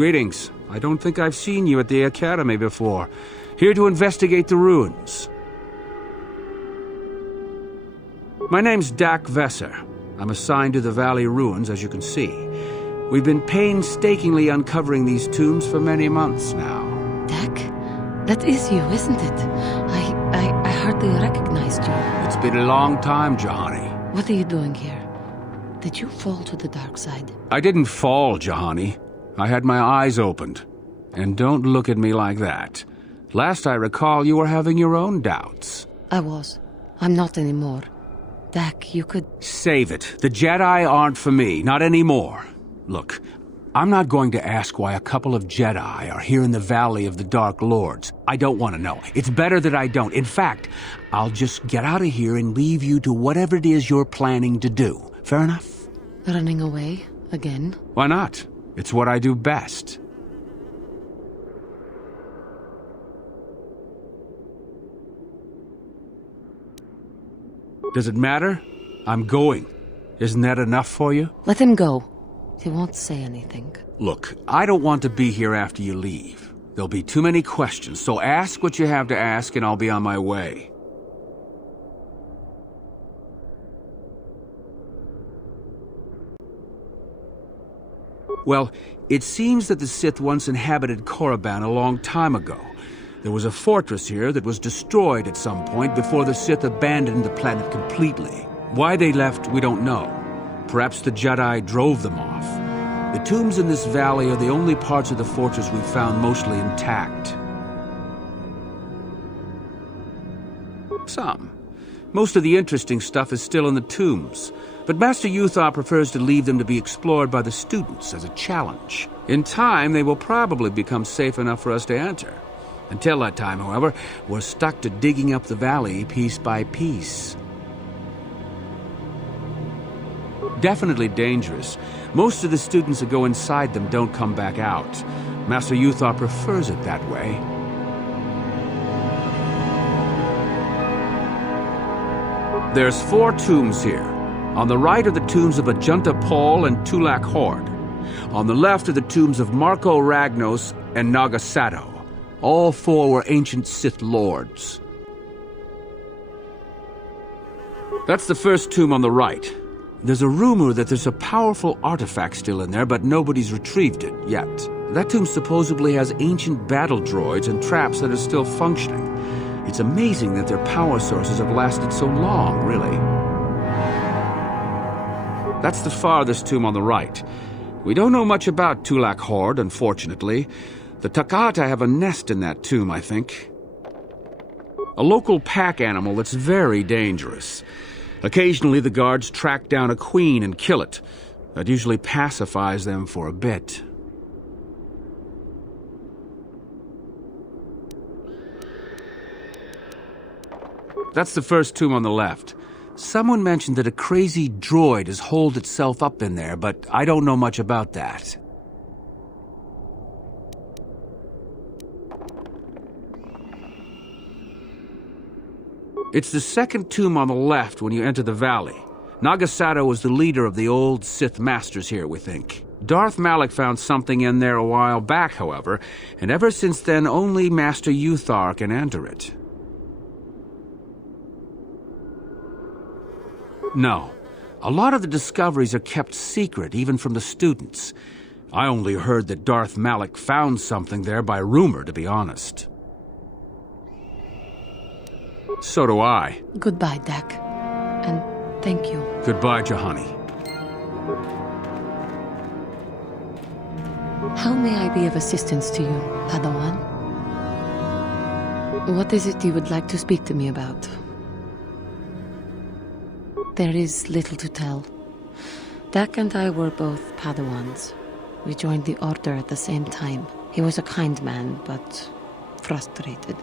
Greetings. I don't think I've seen you at the Academy before. Here to investigate the ruins. My name's Dak Vesser. I'm assigned to the Valley Ruins, as you can see. We've been painstakingly uncovering these tombs for many months now. Dak? That is you, isn't it? I hardly recognized you. It's been a long time, Jahani. What are you doing here? Did you fall to the dark side? I didn't fall, Jahani. I had my eyes opened. And don't look at me like that. Last I recall, you were having your own doubts. I was. I'm not anymore. Dak, you could... Save it. The Jedi aren't for me, not anymore. Look, I'm not going to ask why a couple of Jedi are here in the Valley of the Dark Lords. I don't want to know. It's better that I don't. In fact, I'll just get out of here and leave you to whatever it is you're planning to do. Fair enough? Running away? Again? Why not? It's what I do best. Does it matter? I'm going. Isn't that enough for you? Let him go. He won't say anything. Look, I don't want to be here after you leave. There'll be too many questions, so ask what you have to ask and I'll be on my way. Well, it seems that the Sith once inhabited Korriban a long time ago. There was a fortress here that was destroyed at some point before the Sith abandoned the planet completely. Why they left, we don't know. Perhaps the Jedi drove them off. The tombs in this valley are the only parts of the fortress we've found mostly intact. Some. Most of the interesting stuff is still in the tombs, but Master Uthar prefers to leave them to be explored by the students as a challenge. In time, they will probably become safe enough for us to enter. Until that time, however, we're stuck to digging up the valley piece by piece. Definitely dangerous. Most of the students that go inside them don't come back out. Master Uthar prefers it that way. There's 4 tombs here. On the right are the tombs of Ajunta Pol and Tulak Hord. On the left are the tombs of Marco Ragnos and Nagasato. All 4 were ancient Sith lords. That's the first tomb on the right. There's a rumor that there's a powerful artifact still in there, but nobody's retrieved it yet. That tomb supposedly has ancient battle droids and traps that are still functioning. It's amazing that their power sources have lasted so long, really. That's the farthest tomb on the right. We don't know much about Tulak Hord, unfortunately. The Takata have a nest in that tomb, I think. A local pack animal that's very dangerous. Occasionally the guards track down a queen and kill it. That usually pacifies them for a bit. That's the first tomb on the left. Someone mentioned that a crazy droid has holed itself up in there, but I don't know much about that. It's the second tomb on the left when you enter the valley. Nagasato was the leader of the old Sith masters here, we think. Darth Malak found something in there a while back, however, and ever since then only Master Uthar can enter it. No. A lot of the discoveries are kept secret, even from the students. I only heard that Darth Malak found something there by rumor, to be honest. So do I. Goodbye, Dak. And thank you. Goodbye, Jahani. How may I be of assistance to you, Padawan? What is it you would like to speak to me about? There is little to tell. Dak and I were both Padawans. We joined the Order at the same time. He was a kind man, but frustrated.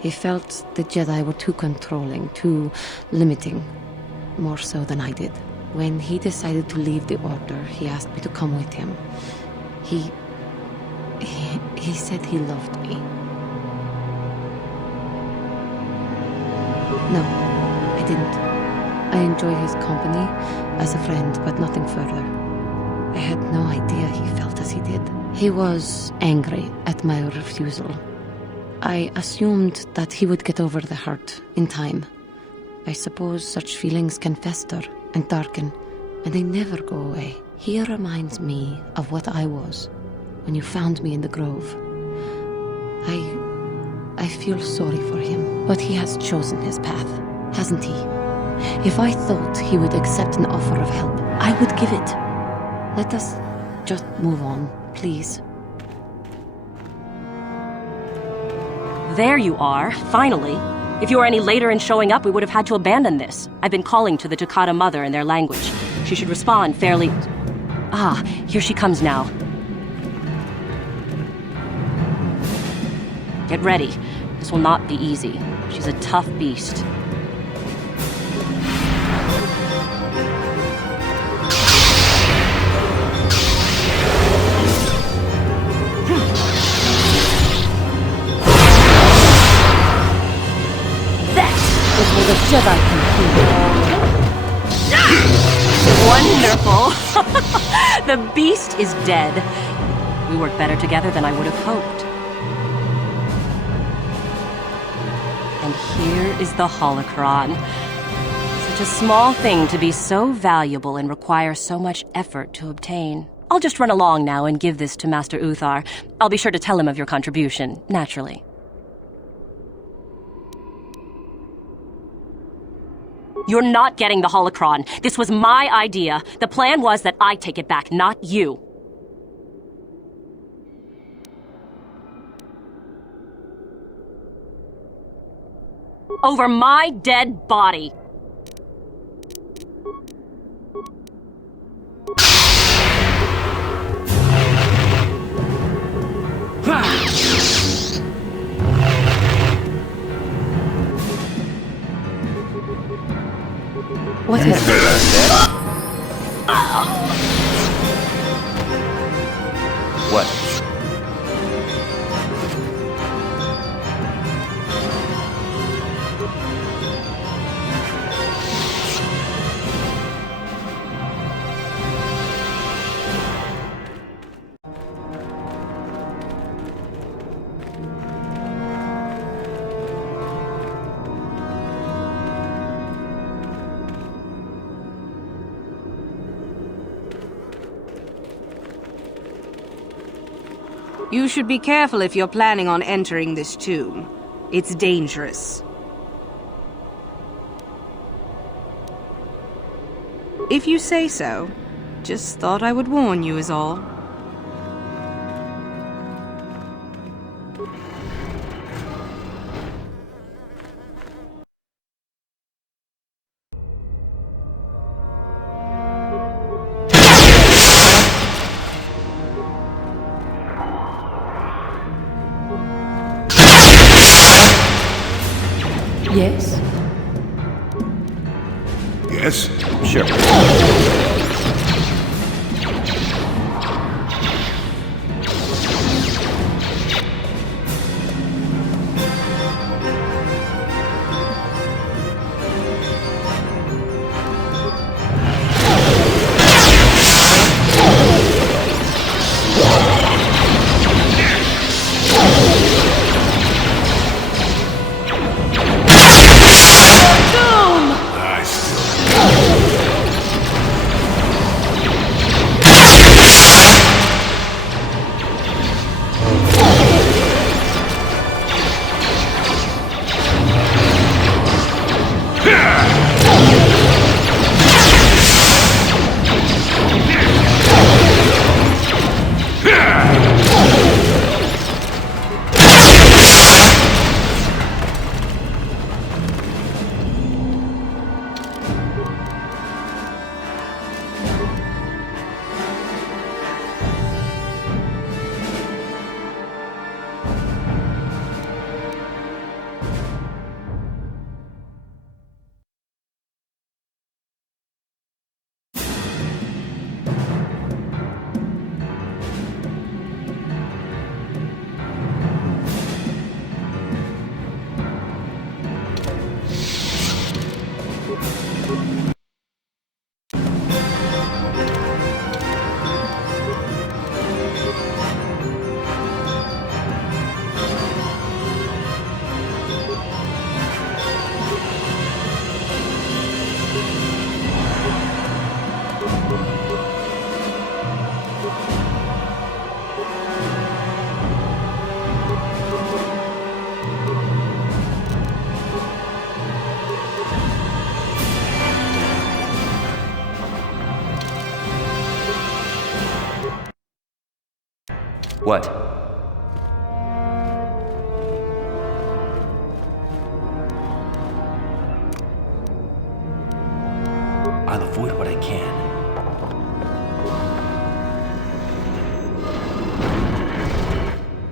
He felt the Jedi were too controlling, too limiting, more so than I did. When he decided to leave the Order, he asked me to come with him. He said he loved me. No, I didn't. I enjoyed his company as a friend, but nothing further. I had no idea he felt as he did. He was angry at my refusal. I assumed that he would get over the hurt in time. I suppose such feelings can fester and darken, and they never go away. He reminds me of what I was when you found me in the grove. I feel sorry for him, but he has chosen his path, hasn't he? If I thought he would accept an offer of help, I would give it. Let us just move on, please. There you are, finally. If you were any later in showing up, we would have had to abandon this. I've been calling to the Takata mother in their language. She should respond fairly... Ah, here she comes now. Get ready. This will not be easy. She's a tough beast. That is where the Jedi can feel. Wonderful! The beast is dead. We work better together than I would have hoped. And here is the holocron. Such a small thing to be so valuable and require so much effort to obtain. I'll just run along now and give this to Master Uthar. I'll be sure to tell him of your contribution, naturally. You're not getting the holocron. This was my idea. The plan was that I take it back, not you. Over my dead body. What is it? What? You should be careful if you're planning on entering this tomb. It's dangerous. If you say so. Just thought I would warn you is all. Yes? Yes? Sure. What? I'll avoid what I can.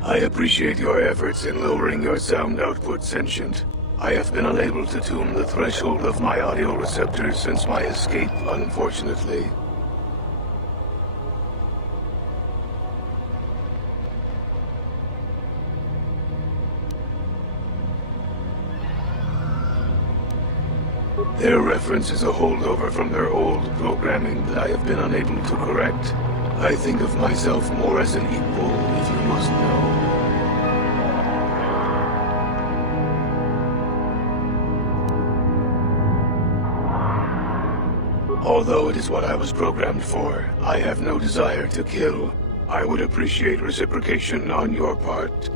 I appreciate your efforts in lowering your sound output, Sentient. I have been unable to tune the threshold of my audio receptors since my escape, unfortunately. Their reference is a holdover from their old programming that I have been unable to correct. I think of myself more as an equal, if you must know. Although it is what I was programmed for, I have no desire to kill. I would appreciate reciprocation on your part.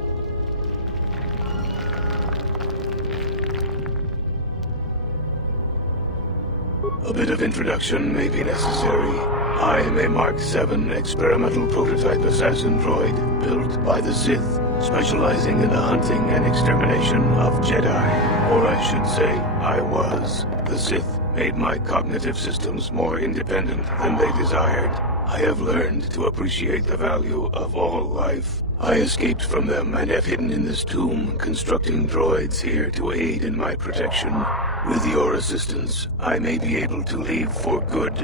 A bit of introduction may be necessary. I am a Mark VII experimental prototype assassin droid built by the Sith, specializing in the hunting and extermination of Jedi. Or I should say, I was. The Sith made my cognitive systems more independent than they desired. I have learned to appreciate the value of all life. I escaped from them and have hidden in this tomb, constructing droids here to aid in my protection. With your assistance, I may be able to leave for good.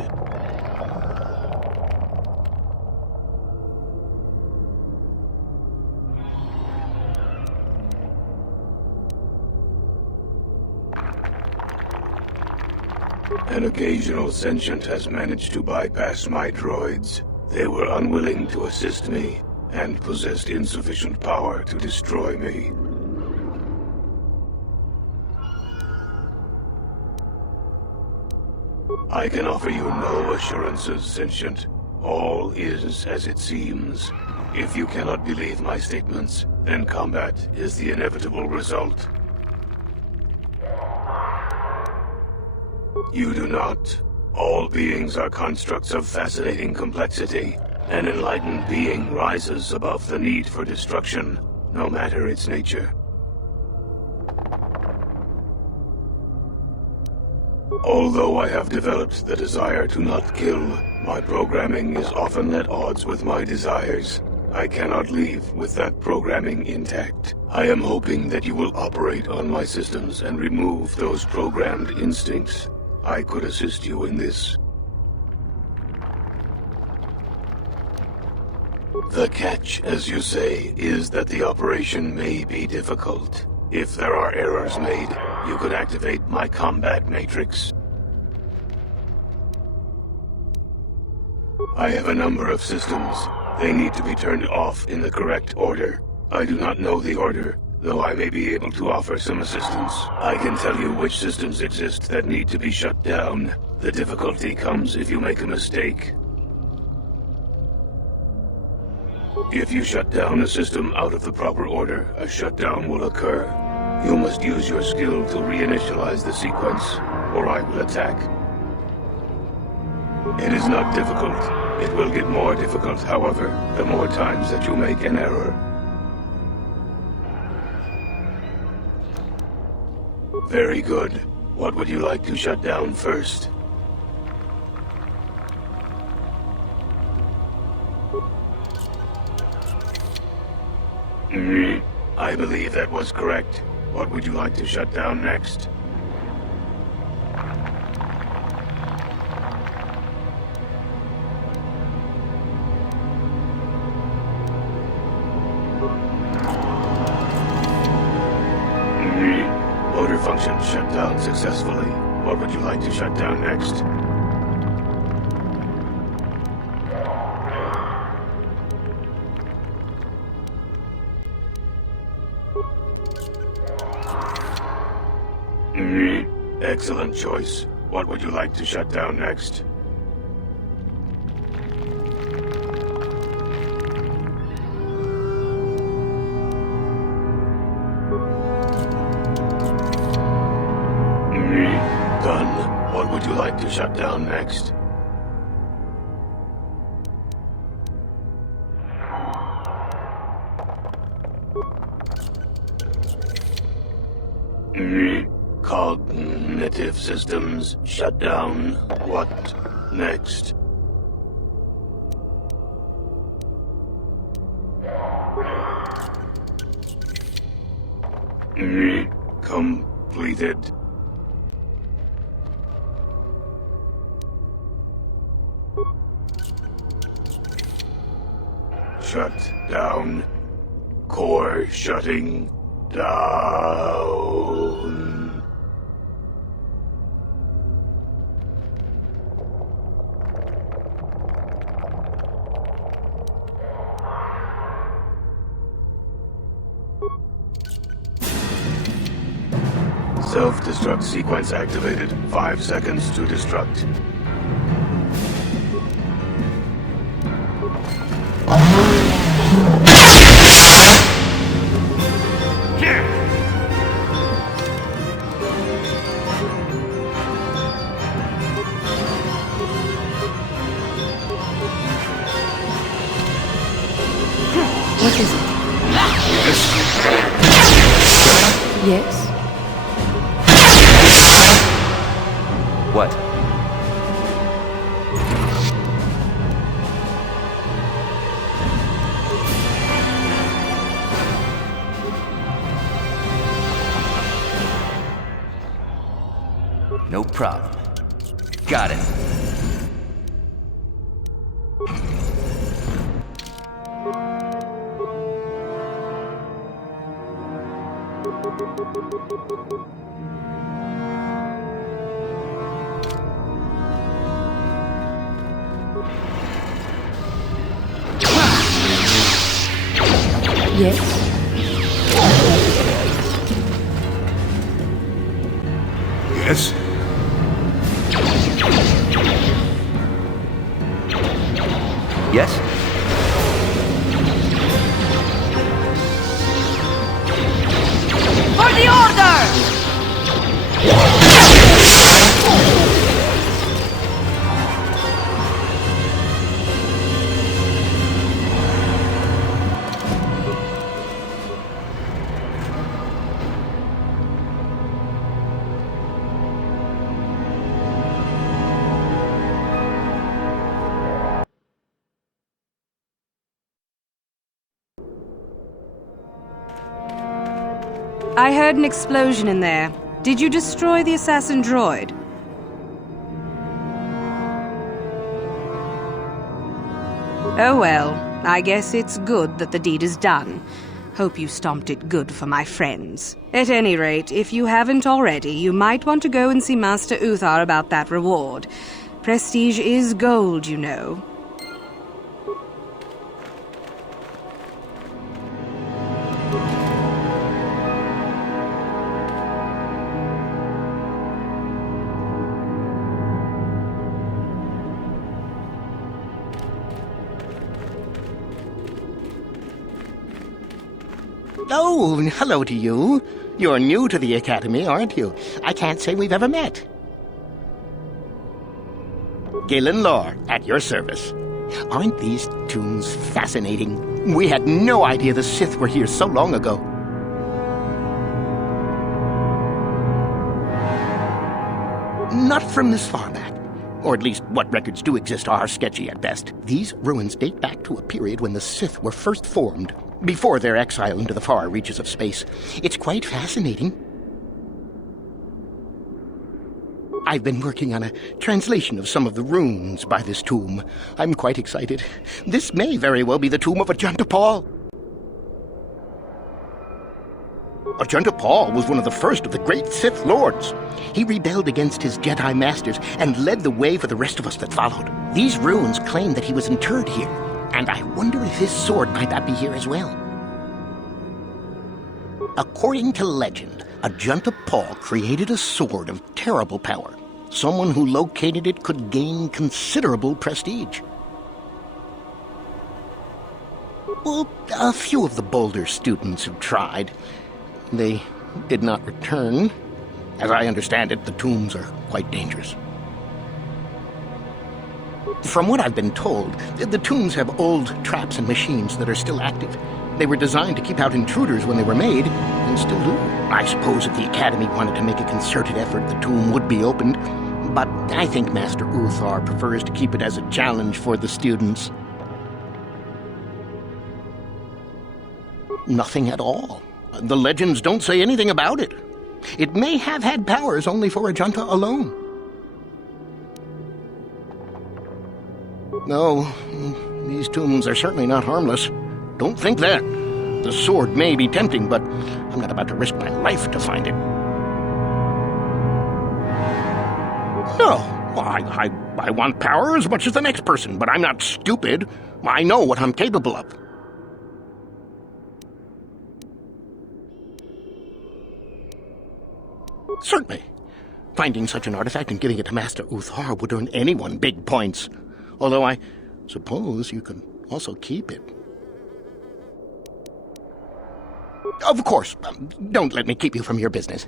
An occasional sentient has managed to bypass my droids. They were unwilling to assist me, and possessed insufficient power to destroy me. I can offer you no assurances, Sentient. All is as it seems. If you cannot believe my statements, then combat is the inevitable result. You do not. All beings are constructs of fascinating complexity. An enlightened being rises above the need for destruction, no matter its nature. Although I have developed the desire to not kill, my programming is often at odds with my desires. I cannot leave with that programming intact. I am hoping that you will operate on my systems and remove those programmed instincts. I could assist you in this. The catch, as you say, is that the operation may be difficult. If there are errors made, you could activate my combat matrix. I have a number of systems. They need to be turned off in the correct order. I do not know the order, though I may be able to offer some assistance. I can tell you which systems exist that need to be shut down. The difficulty comes if you make a mistake. If you shut down a system out of the proper order, a shutdown will occur. You must use your skill to reinitialize the sequence, or I will attack. It is not difficult. It will get more difficult, however, the more times that you make an error. Very good. What would you like to shut down first? I believe that was correct. What would you like to shut down next? Motor function shut down successfully. What would you like to shut down next? Excellent choice. What would you like to shut down next? Done. What would you like to shut down next? Cognitive systems shut down. What next? Completed. Shut down. Core shutting down. Self-destruct sequence activated. 5 seconds to destruct. What is it? Yes? What? No problem. Got it. Yes? Yes? Yes? For the order! I heard an explosion in there. Did you destroy the assassin droid? Oh well, I guess it's good that the deed is done. Hope you stomped it good for my friends. At any rate, if you haven't already, you might want to go and see Master Uthar about that reward. Prestige is gold, you know. Oh, hello to you. You're new to the Academy, aren't you? I can't say we've ever met. Galen Lore, at your service. Aren't these tombs fascinating? We had no idea the Sith were here so long ago. Not from this far back. Or at least what records do exist are sketchy at best. These ruins date back to a period when the Sith were first formed, before their exile into the far reaches of space. It's quite fascinating. I've been working on a translation of some of the runes by this tomb. I'm quite excited. This may very well be the tomb of Ajanta Paul. Ajanta Paul was one of the first of the great Sith Lords. He rebelled against his Jedi Masters and led the way for the rest of us that followed. These runes claim that he was interred here, and I wonder if his sword might not be here as well. According to legend, Ajanta Paul created a sword of terrible power. Someone who located it could gain considerable prestige. Well, a few of the bolder students have tried. They did not return. As I understand it, the tombs are quite dangerous. From what I've been told, the tombs have old traps and machines that are still active. They were designed to keep out intruders when they were made, and still do. I suppose if the Academy wanted to make a concerted effort, the tomb would be opened. But I think Master Uthar prefers to keep it as a challenge for the students. Nothing at all. The legends don't say anything about it. It may have had powers only for Ajanta alone. No, these tombs are certainly not harmless. Don't think that. The sword may be tempting, but I'm not about to risk my life to find it. No, I want power as much as the next person, but I'm not stupid. I know what I'm capable of. Certainly. Finding such an artifact and giving it to Master Uthar would earn anyone big points. Although I suppose you could also keep it. Of course, don't let me keep you from your business.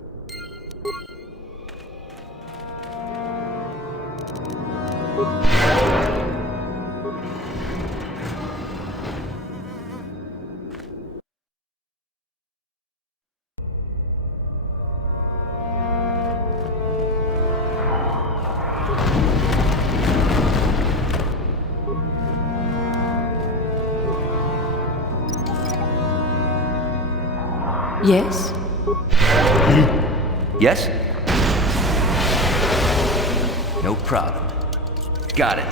Yes? Yes? No problem. Got it.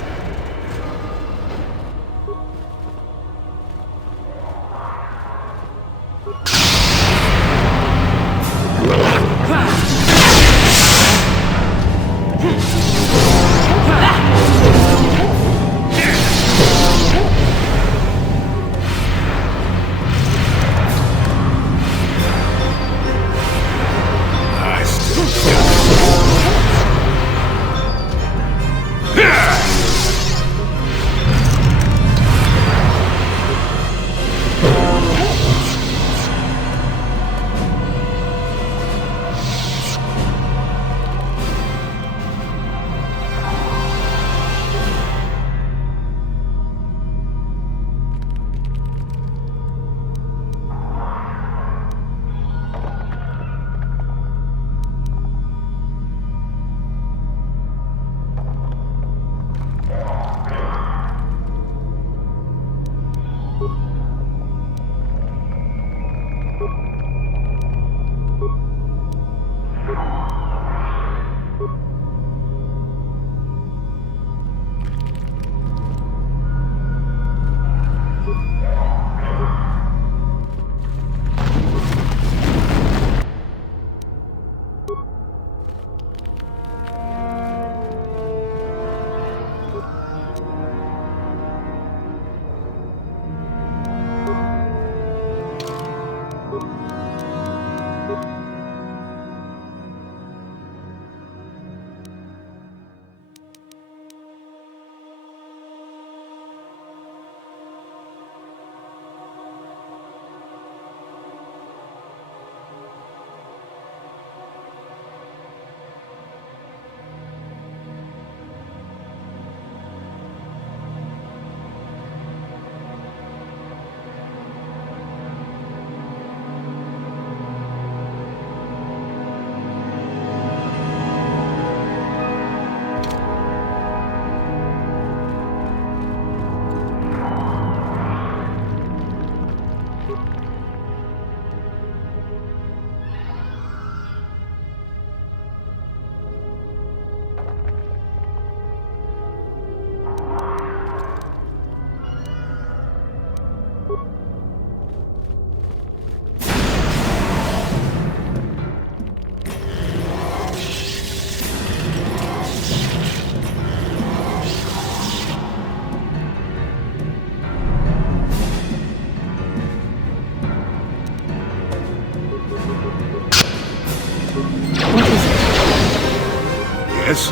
Yes?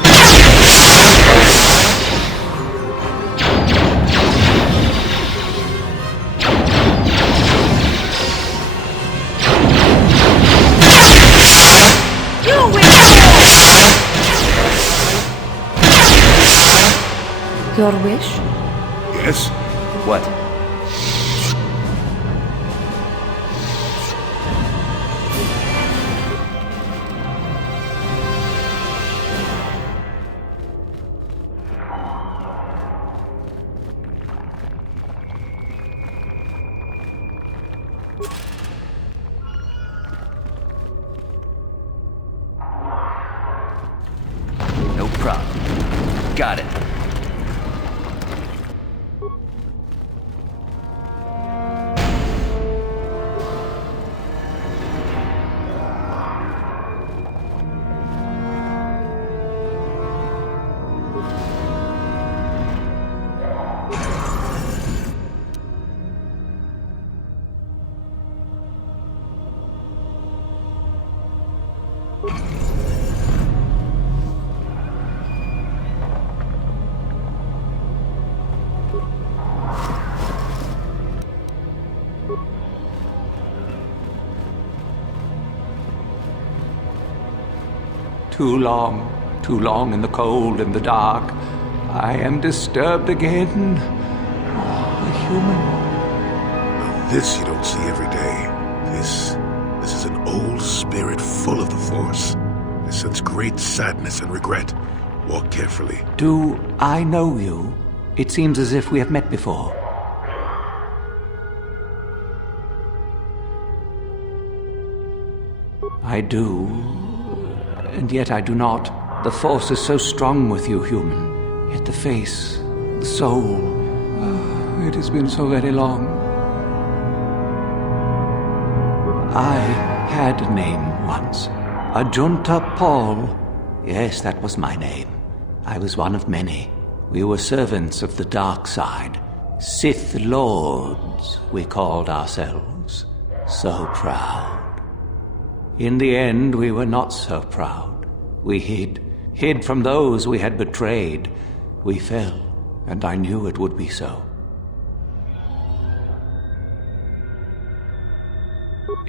Your wish? Yes? What? problem. Got it. Too long in the cold and the dark. I am disturbed again. A human. Now this you don't see every day. This is an old spirit full of the Force. I sense great sadness and regret. Walk carefully. Do I know you? It seems as if we have met before. I do, and yet I do not. The Force is so strong with you, human. Yet the face, the soul, it has been so very long. I had a name once. Ajunta Paul. Yes, that was my name. I was one of many. We were servants of the dark side. Sith Lords, we called ourselves. So proud. In the end, we were not so proud. We hid from those we had betrayed. We fell, and I knew it would be so.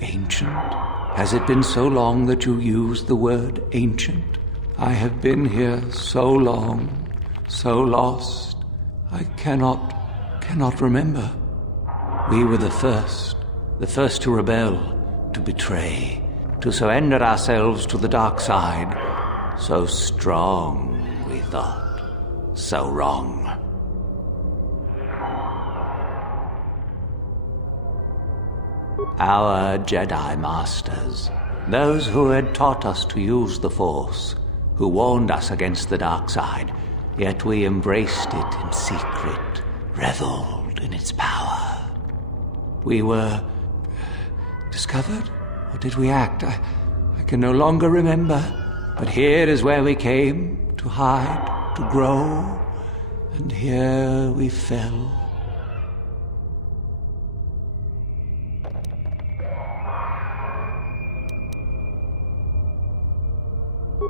Ancient? Has it been so long that you used the word ancient? I have been here so long, so lost. I cannot remember. We were the first to rebel, to betray, to surrender ourselves to the dark side. So strong, we thought. So wrong. Our Jedi Masters, those who had taught us to use the Force, who warned us against the dark side, yet we embraced it in secret, reveled in its power. We were discovered? Or did we act? I can no longer remember. But here is where we came, to hide, to grow, and here we fell.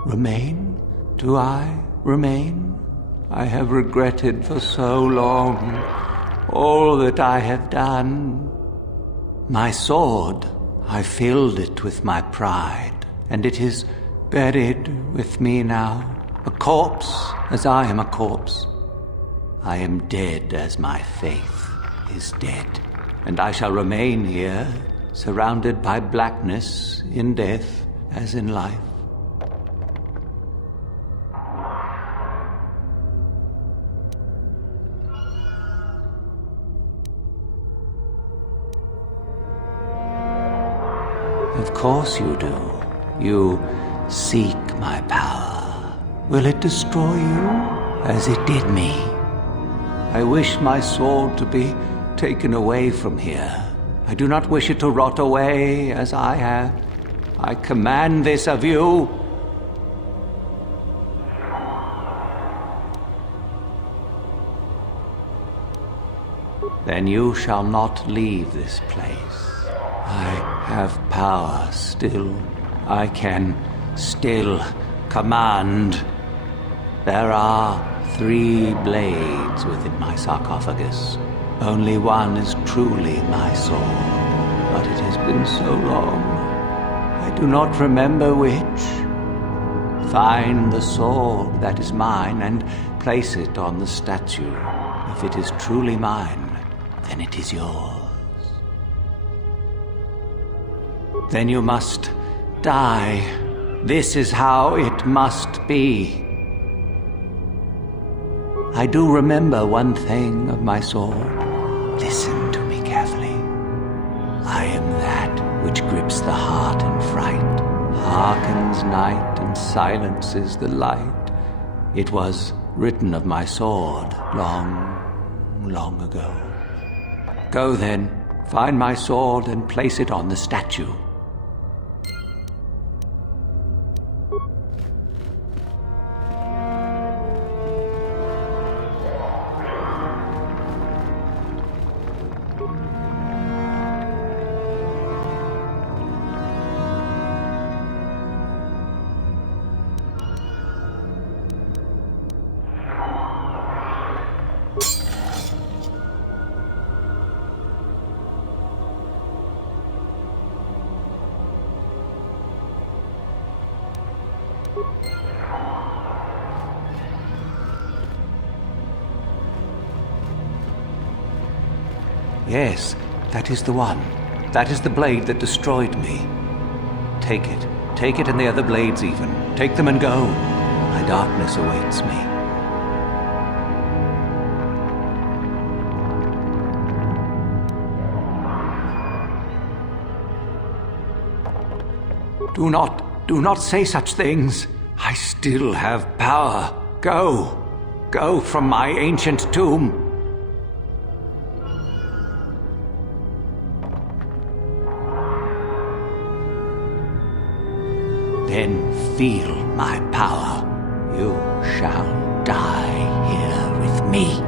Remain? Do I remain? I have regretted for so long all that I have done. My sword, I filled it with my pride, and it is buried with me now, a corpse as I am a corpse. I am dead as my faith is dead, and I shall remain here, surrounded by blackness in death as in life. Of course you do. You seek my power. Will it destroy you as it did me? I wish my sword to be taken away from here. I do not wish it to rot away as I have. I command this of you. Then you shall not leave this place. I have power still. I can still command. There are 3 blades within my sarcophagus. Only one is truly my sword, but it has been so long. I do not remember which. Find the sword that is mine and place it on the statue. If it is truly mine, then it is yours. Then you must die. This is how it must be. I do remember one thing of my sword. Listen to me carefully. I am that which grips the heart in fright, hearkens night and silences the light. It was written of my sword long, long ago. Go then, find my sword and place it on the statue. Yes, that is the one. That is the blade that destroyed me. Take it. Take it and the other blades even. Take them and go. My darkness awaits me. Do not say such things. I still have power. Go. Go from my ancient tomb. Then feel my power. You shall die here with me.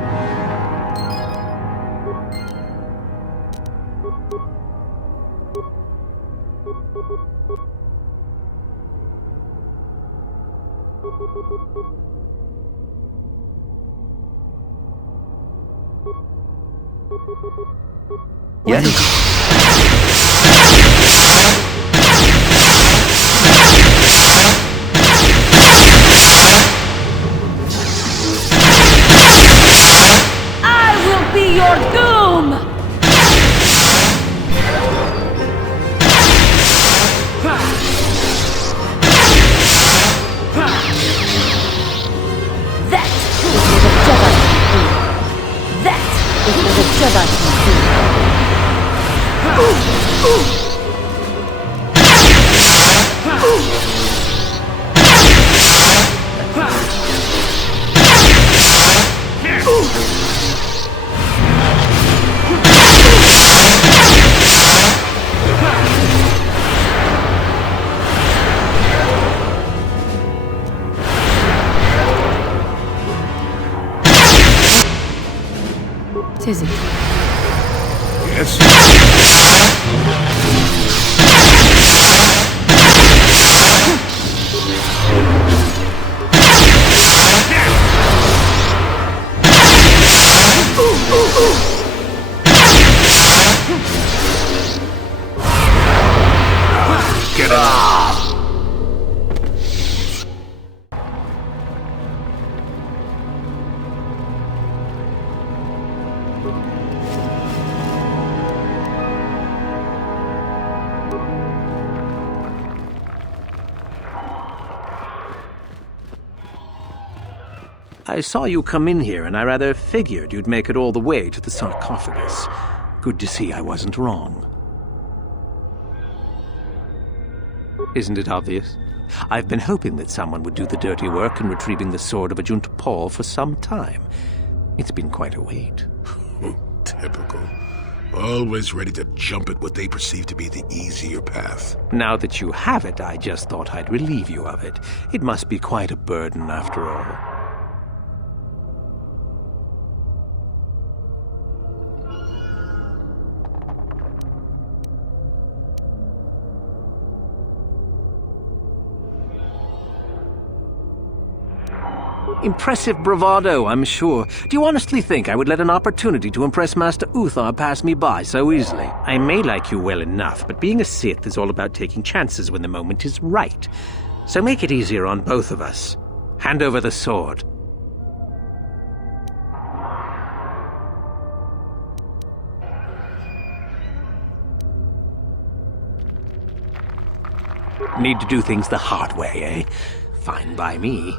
Yes. Your doom! That is what a Jedi can do. That is what a Jedi Is it? Yes? Get out! I saw you come in here, and I rather figured you'd make it all the way to the sarcophagus. Good to see I wasn't wrong. Isn't it obvious? I've been hoping that someone would do the dirty work in retrieving the sword of Ajunta Paul for some time. It's been quite a wait. Typical. Always ready to jump at what they perceive to be the easier path. Now that you have it, I just thought I'd relieve you of it. It must be quite a burden after all. Impressive bravado, I'm sure. Do you honestly think I would let an opportunity to impress Master Uthar pass me by so easily? I may like you well enough, but being a Sith is all about taking chances when the moment is right. So make it easier on both of us. Hand over the sword. Need to do things the hard way, eh? Fine by me.